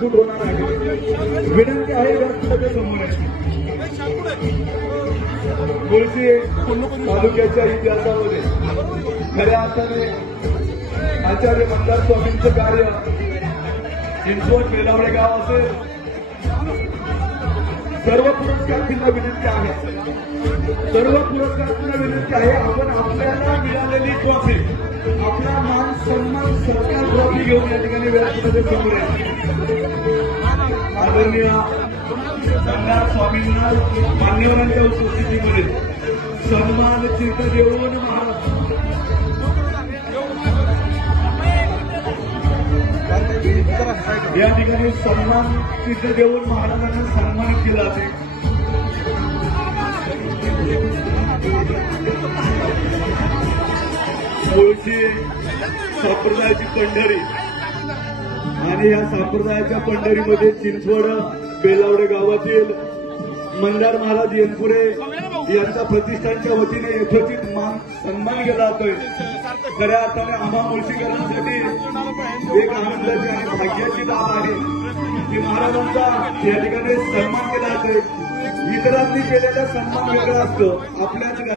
Shoot होणार आहे। विनंती आहे व्यासपीठाच्या समोर मुळशी तालुक्याच्या इतिहासामध्ये खऱ्या अर्थाने आचार्य मंदार स्वामींचं कार्य चिंचवड बेलावडे गाव असेल, सर्व पुरस्कारांना विनंती आहे, सर्व पुरस्कारांना विनंती आहे, आपण आपल्याला मिळालेली ट्रॉफी, आपला मान सन्मान सरकार ट्रॉफी घेऊन या ठिकाणी व्यासपीठाच्या समोर आहे। आदरणीय मंदार स्वामींना मान्यवरांच्या उपस्थितीमध्ये सन्मान चिन्ह देऊन या ठिकाणी सन्मान चिन्ह देऊन महाराजांना सन्मानित केला जाते। मुळशी संप्रदायाची पंढरी आणि या संप्रदायाच्या पंढरीमध्ये चिंचवड बेलावडे गावातील मंदार महाराज येनपुरे यांचा प्रतिष्ठानच्या वतीने यथोचित सन्मान केला जातोय। खऱ्या अर्थाने आम्हा मुळशीकरांसाठी एक आनंदाची आणि भाग्याची बाब आहे की महाराजांचा या ठिकाणी सन्मान केला जातोय। इतरांनी केलेला सन्मान वेगळा असतो, आपल्याच